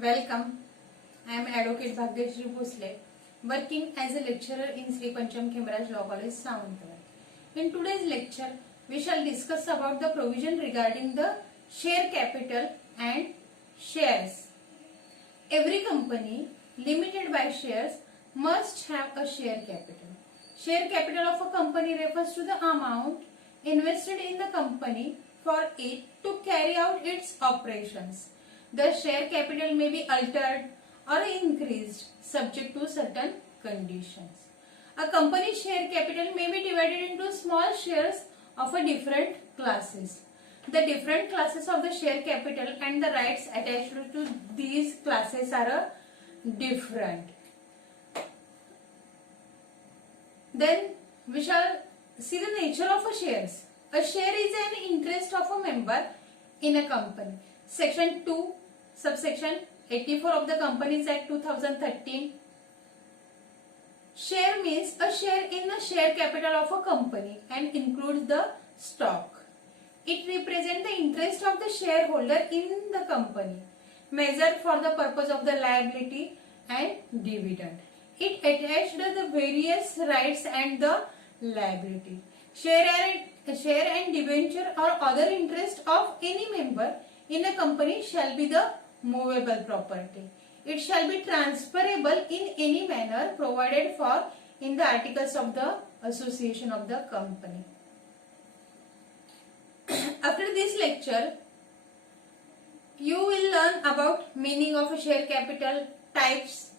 Welcome. I am Advocate Bhagyashree Bhosle, working as a lecturer in Sri Pancham Khemraj Law College, Sawantwadi. In today's lecture, we shall discuss about the provision regarding the share capital and shares. Every company limited by shares must have a share capital. Share capital of a company refers to the amount invested in the company for it to carry out its operations. The share capital may be altered or increased subject to certain conditions. A company share capital may be divided into small shares of a different classes. The different classes of the share capital and the rights attached to these classes are different. Then we shall see the nature of a shares. A share is an interest of a member in a company. Section 2, subsection 84 of the Companies Act 2013. Share means a share in the share capital of a company and includes the stock. It represents the interest of the shareholder in the company, measured for the purpose of the liability and dividend. It attached the various rights and the liability. Share and debenture or other interest of any member in a company shall be the movable property. It shall be transferable in any manner provided for in the articles of the association of the company. After this lecture, you will learn about meaning of a share capital, types,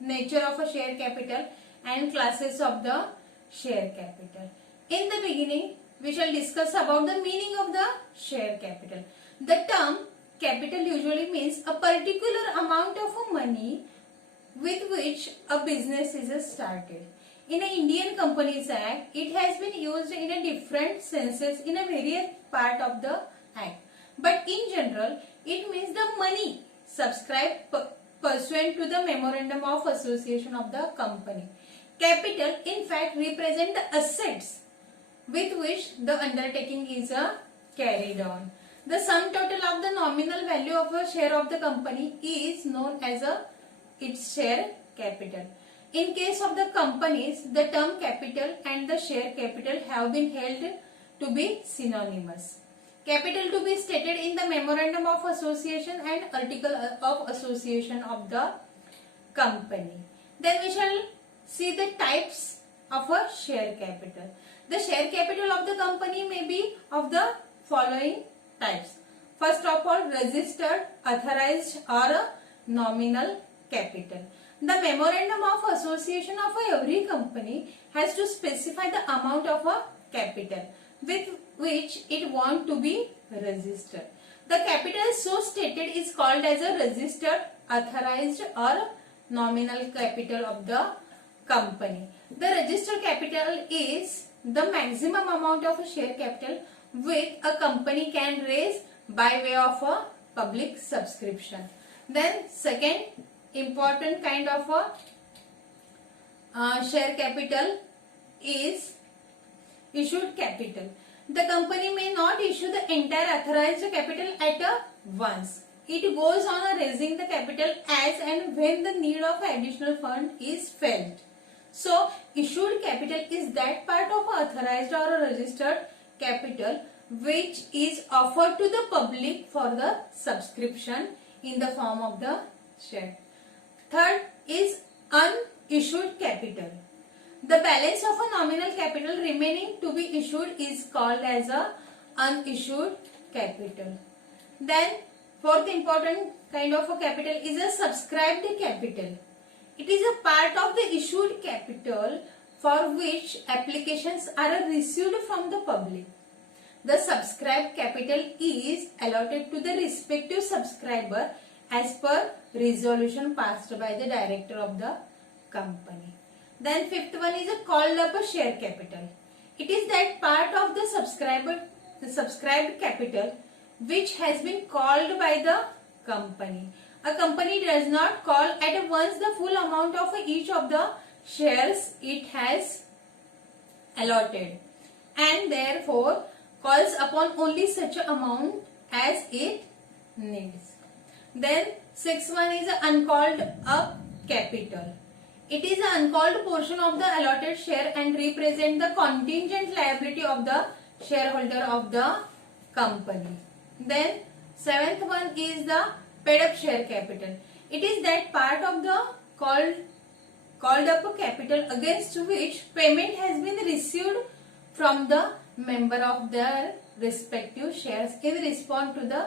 nature of a share capital and classes of the share capital. In the beginning, we shall discuss about the meaning of the share capital. The term capital usually means a particular amount of money with which a business is started. In the Indian Companies Act, it has been used in a different senses in a various part of the Act. But in general, it means the money subscribed pursuant to the Memorandum of Association of the company. Capital, in fact, represent the assets with which the undertaking is carried on. The sum total of the nominal value of a share of the company is known as its share capital. In case of the companies, the term capital and the share capital have been held to be synonymous. Capital to be stated in the Memorandum of Association and Article of Association of the company. Then we shall see the types of a share capital. The share capital of the company may be of the following types. First of all, registered, authorized or nominal capital. The Memorandum of Association of every company has to specify the amount of a capital with which it wants to be registered. The capital so stated is called as a registered, authorized or nominal capital of the company. The registered capital is the maximum amount of a share capital which a company can raise by way of a public subscription. Then second important kind of a share capital is issued capital. The company may not issue the entire authorized capital at once. It goes on raising the capital as and when the need of additional fund is felt. So, issued capital is that part of authorized or registered capital which is offered to the public for the subscription in the form of the share. Third is unissued capital. The balance of a nominal capital remaining to be issued is called as a unissued capital. Then fourth important kind of a capital is a subscribed capital. It is a part of the issued capital for which applications are received from the public. The subscribed capital is allotted to the respective subscriber as per resolution passed by the director of the company. Then fifth one is a called up a share capital. It is that part of the subscribed capital which has been called by the company. A company does not call at once the full amount of each of the shares it has allotted and therefore calls upon only such amount as it needs. Then Sixth one is uncalled up capital. It is an uncalled portion of the allotted share and represent the contingent liability of the shareholder of the company. Then seventh one is the paid up share capital. It is that part of the called up capital against which payment has been received from the member of their respective shares in response to the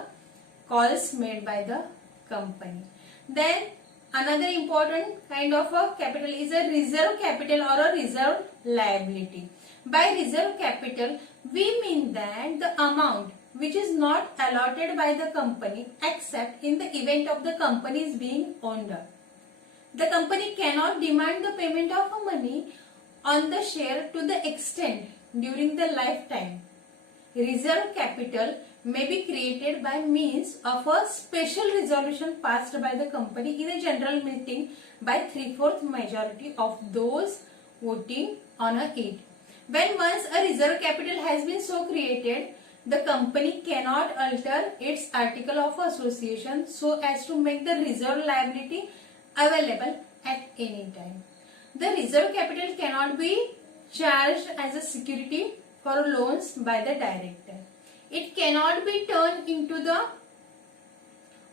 calls made by the company. Then another important kind of a capital is a reserve capital or a reserve liability. By reserve capital, we mean that the amount which is not allotted by the company except in the event of the company is being owned up. The company cannot demand the payment of money on the share to the extent during the lifetime. Reserve capital may be created by means of a special resolution passed by the company in a general meeting by 3/4 majority of those voting on it. When once a reserve capital has been so created, the company cannot alter its article of association so as to make the reserve liability available at any time. The reserve capital cannot be charged as a security for loans by the director. It cannot be turned into the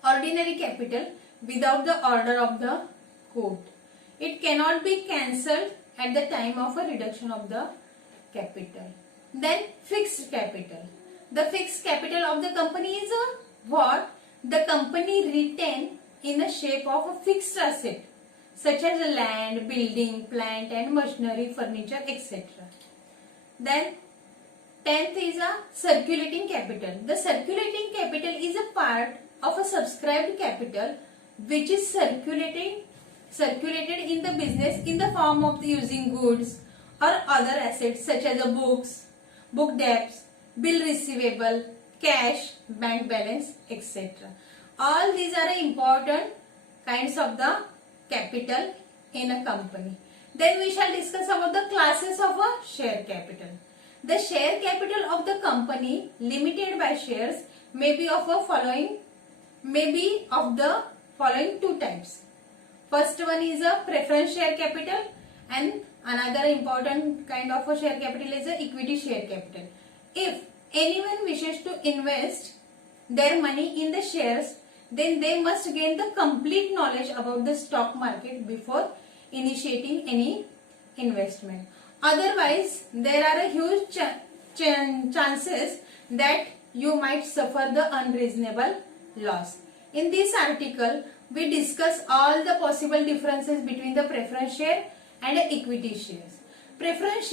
ordinary capital without the order of the court. It cannot be cancelled at the time of a reduction of the capital. Then fixed capital. The fixed capital of the company is what the company retain in the shape of a fixed asset such as land, building, plant and machinery, furniture, etc. Then 10th is a circulating capital. The circulating capital is a part of a subscribed capital which is circulated in the business in the form of using goods or other assets such as books, book debts, bill receivable, cash, bank balance, etc. All these are important kinds of the capital in a company. Then we shall discuss about the classes of a share capital. The share capital of the company limited by shares may be of the following two types. First one is a preference share capital and another important kind of a share capital is a equity share capital. If anyone wishes to invest their money in the shares, then they must gain the complete knowledge about the stock market before initiating any investment. Otherwise, there are a huge chances that you might suffer the unreasonable loss. In this article, we discuss all the possible differences between the preference share and equity shares. Preference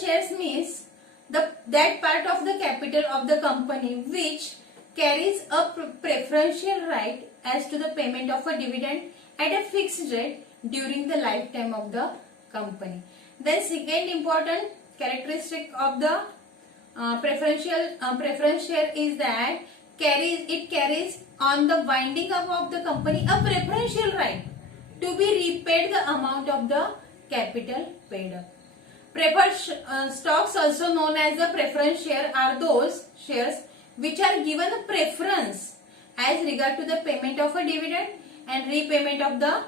shares means that part of the capital of the company which carries a preferential right as to the payment of a dividend at a fixed rate during the lifetime of the company. The second important characteristic of the preference share is that it carries on the winding up of the company a preferential right to be repaid the amount of the capital paid up. Preferred stocks, also known as the preference share, are those shares which are given a preference as regard to the payment of a dividend and repayment of the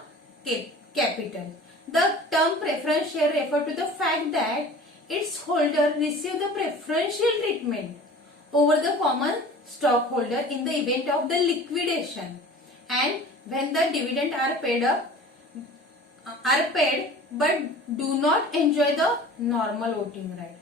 capital. The term preference share refers to the fact that its holder receive the preferential treatment over the common stockholder in the event of the liquidation and when the dividend are paid but do not enjoy the normal voting right.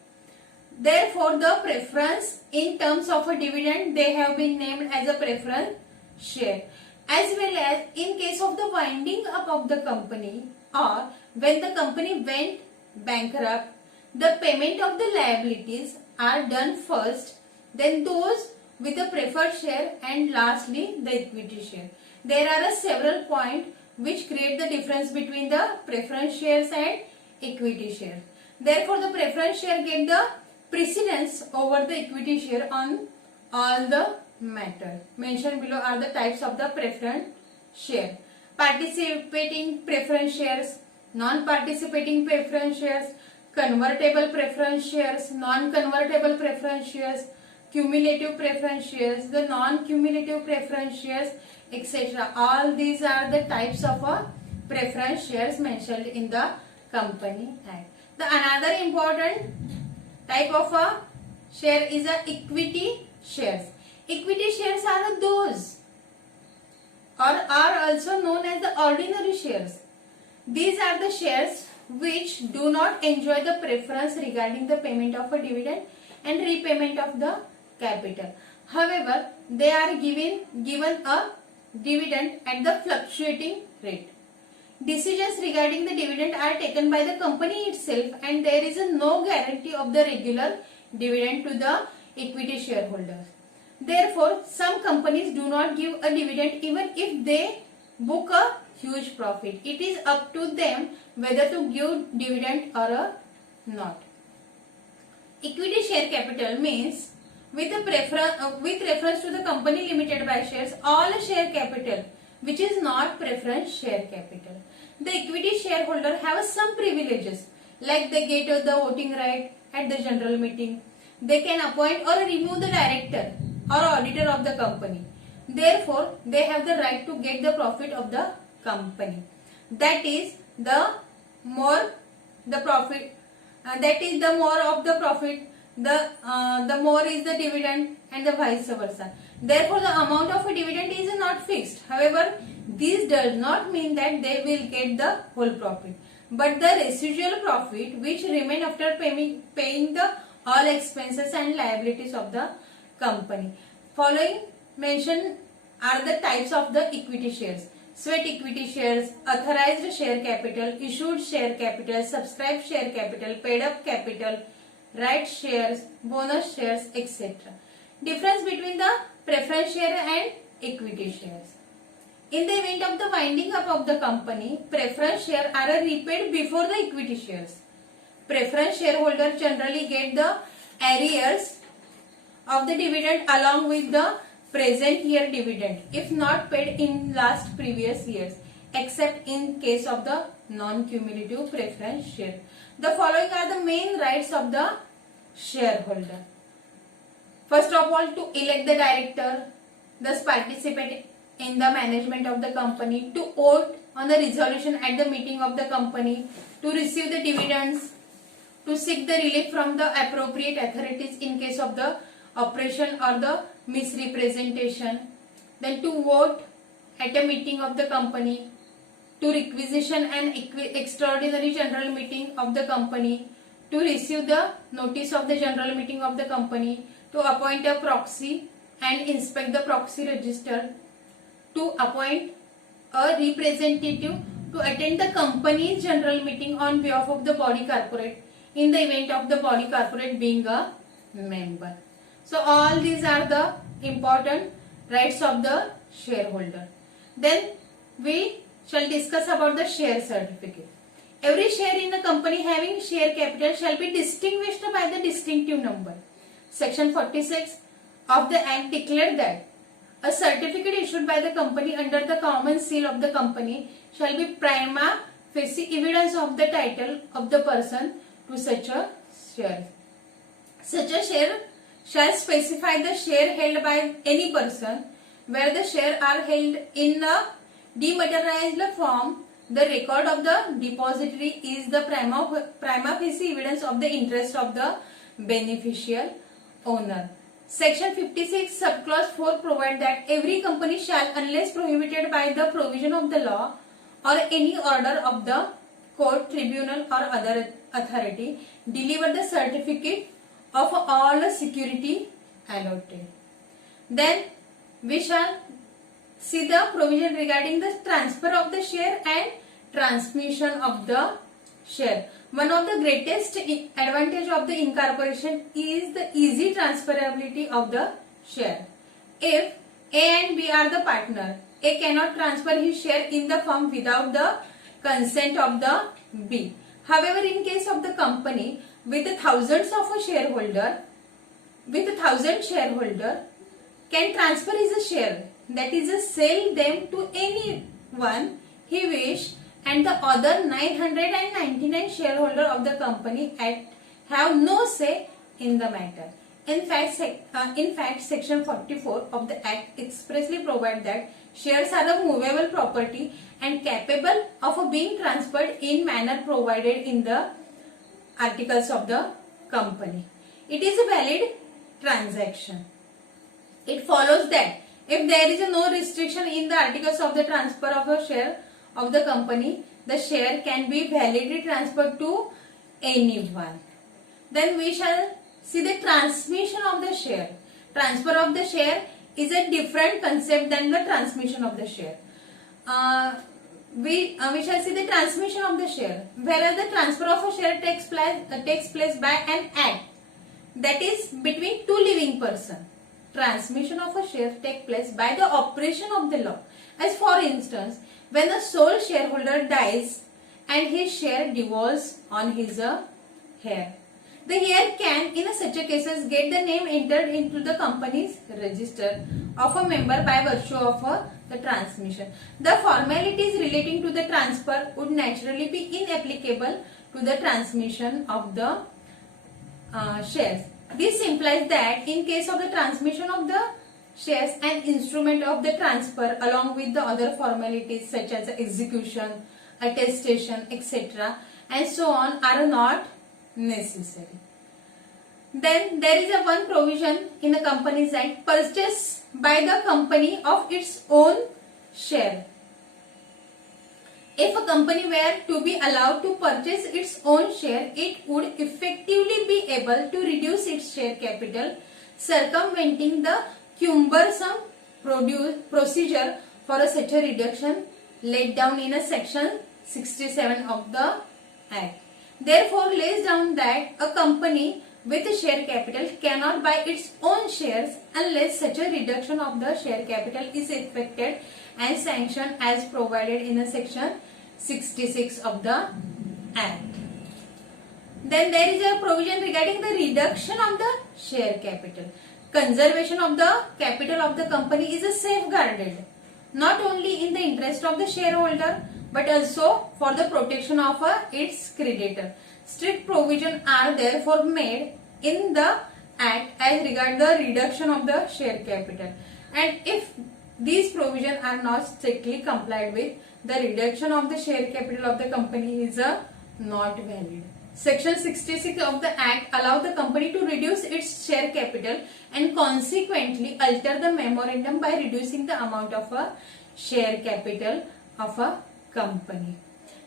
Therefore, the preference in terms of a dividend, they have been named as a preference share. As well as in case of the winding up of the company or when the company went bankrupt, the payment of the liabilities are done first, then those with the preferred share and lastly the equity share. There are several points which create the difference between the preference shares and equity share. Therefore, the preference share get the precedence over the equity share on all the matter. Mentioned below are the types of the preference share. Participating preference shares, non-participating preference shares, convertible preference shares, non-convertible preference shares, cumulative preference shares, the non-cumulative preference shares, etc. All these are the types of preference shares mentioned in the Company Act. The another important type of a share is a equity shares. Equity shares are those or are also known as the ordinary shares. These are the shares which do not enjoy the preference regarding the payment of a dividend and repayment of the capital. However, they are given a dividend at the fluctuating rate. Decisions regarding the dividend are taken by the company itself, and there is no guarantee of the regular dividend to the equity shareholders. Therefore, some companies do not give a dividend even if they book a huge profit. It is up to them whether to give dividend or not. Equity share capital means with reference to the company limited by shares, all share capital which is not preference share capital. The equity shareholder have some privileges, like they get the voting right at the general meeting. They can appoint or remove the director or auditor of the company. Therefore, they have the right to get the profit of the company. That is the more the profit. That is the more of the profit. The more is the dividend, and the vice versa. Therefore, the amount of a dividend is not fixed. However, this does not mean that they will get the whole profit, but the residual profit which remain after paying the all expenses and liabilities of the company. Following mentioned are the types of the equity shares: sweat equity shares, authorized share capital, issued share capital, subscribed share capital, paid up capital, right shares, bonus shares, etc. Difference between the preference share and equity shares. In the event of the winding up of the company, preference shares are repaid before the equity shares. Preference shareholders generally get the arrears of the dividend along with the present year dividend if not paid in last previous years, except in case of the non-cumulative preference share. The following are the main rights of the shareholder. First of all, to elect the director, thus participate in the management of the company, to vote on the resolution at the meeting of the company, to receive the dividends, to seek the relief from the appropriate authorities in case of the oppression or the misrepresentation, then to vote at a meeting of the company, to requisition an extraordinary general meeting of the company, to receive the notice of the general meeting of the company, to appoint a proxy and inspect the proxy register, to appoint a representative to attend the company's general meeting on behalf of the body corporate in the event of the body corporate being a member. So all these are the important rights of the shareholder. Then we shall discuss about the share certificate. Every share in a company having share capital shall be distinguished by the distinctive number. Section 46 of the Act declared that a certificate issued by the company under the common seal of the company shall be prima facie evidence of the title of the person to such a share. Such a share shall specify the share held by any person. Where the share are held in a dematerialized form, the record of the depository is the prima facie evidence of the interest of the beneficial owner. Section 56 subclause 4 provide that every company shall, unless prohibited by the provision of the law or any order of the court, tribunal or other authority, deliver the certificate of all security allotted. Then we shall see the provision regarding the transfer of the share and transmission of the share. One of the greatest advantage of the incorporation is the easy transferability of the share. If A and B are the partner, A cannot transfer his share in the firm without the consent of the B. However, in case of the company with thousands of a shareholder, can transfer his share, that is sell them to anyone he wish, and the other 999 shareholder of the company have no say in the matter. In fact, Section 44 of the Act expressly provides that shares are a movable property and capable of being transferred in manner provided in the articles of the company. It is a valid transaction. It follows that if there is no restriction in the articles of the transfer of a share of the company, the share can be validly transferred to anyone. Then we shall see the transmission of the share. Transfer of the share is a different concept than the transmission of the share. We shall see the transmission of the share, whereas the transfer of a share takes place by an act, that is between two living persons. Transmission of a share takes place by the operation of the law. As for instance, when the sole shareholder dies and his share devolves on his heir, the heir can, in such a cases, get the name entered into the company's register of a member by virtue of the transmission. The formalities relating to the transfer would naturally be inapplicable to the transmission of the shares. This implies that in case of the transmission of the shares, an instrument of the transfer along with the other formalities such as execution, attestation, etc. and so on are not necessary. Then there is one provision in the Companies Act: purchase by the company of its own share. If a company were to be allowed to purchase its own share, it would effectively be able to reduce its share capital, circumventing the cumbersome procedure for such a reduction laid down in Section 67 of the Act. Therefore, lays down that a company with a share capital cannot buy its own shares unless such a reduction of the share capital is effected and sanctioned as provided in Section 66 of the Act. Then there is a provision regarding the reduction of the share capital. Conservation of the capital of the company is safeguarded not only in the interest of the shareholder but also for the protection of its creditor. Strict provisions are therefore made in the Act as regard the reduction of the share capital, and if these provisions are not strictly complied with, the reduction of the share capital of the company is not valid. Section 66 of the Act allows the company to reduce its share capital and consequently alter the memorandum by reducing the amount of a share capital of a company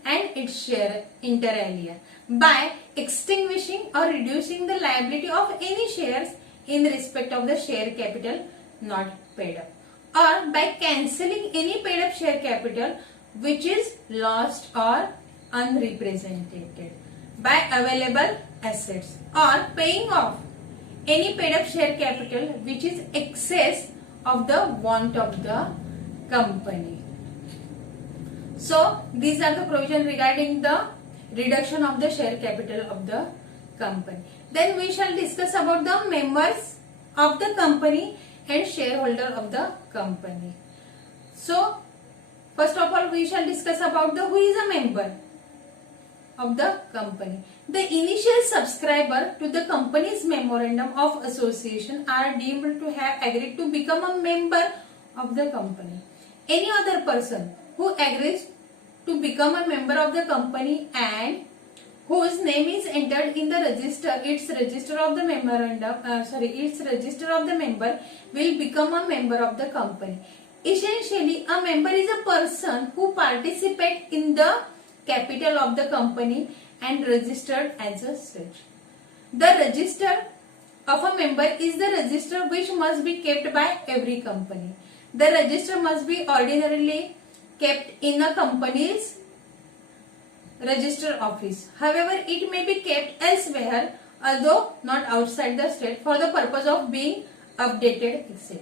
and its share inter alia by extinguishing or reducing the liability of any shares in respect of the share capital not paid up, or by cancelling any paid up share capital which is lost or unrepresented by available assets, or paying off any paid up share capital which is excess of the want of the company. So these are the provisions regarding the reduction of the share capital of the company. Then we shall discuss about the members of the company and shareholder of the company. So first of all we shall discuss about the who is a member of the company. The initial subscriber to the company's memorandum of association are deemed to have agreed to become a member of the company. Any other person who agrees to become a member of the company and whose name is entered in the register, its register of the member will become a member of the company. Essentially, a member is a person who participates in the capital of the company and registered as such. The register of a member is the register which must be kept by every company. The register must be ordinarily kept in a company's register office. However, it may be kept elsewhere, although not outside the state, for the purpose of being updated, etc.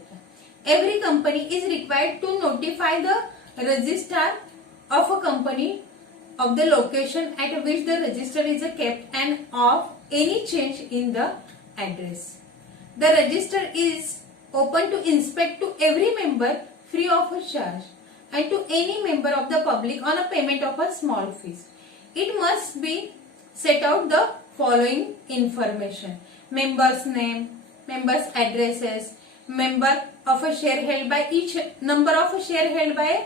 Every company is required to notify the registrar of a company of the location at which the register is kept and of any change in the address. The register is open to inspect to every member free of charge and to any member of the public on a payment of a small fees. It must be set out the following information: member's name, members' addresses, member of a share held by each number of a share held by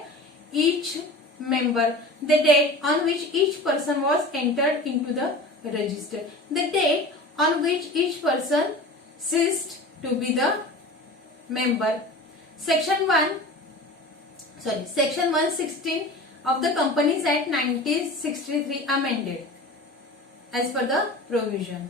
each member, the date on which each person was entered into the register, the date on which each person ceased to be the member. Section 116 of the Companies Act 1963 amended as per the provision.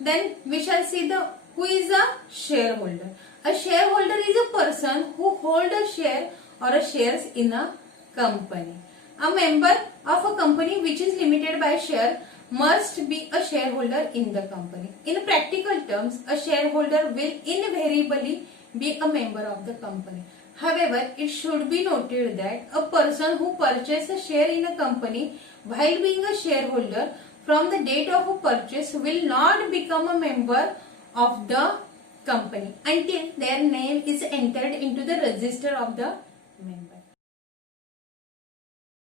Then we shall see the who is a shareholder. A shareholder is a person who holds a share or a shares in a company. A member of a company which is limited by share must be a shareholder in the company. In practical terms, a shareholder will invariably be a member of the company. However, it should be noted that a person who purchases a share in a company while being a shareholder from the date of a purchase will not become a member of the company until their name is entered into the register of the member.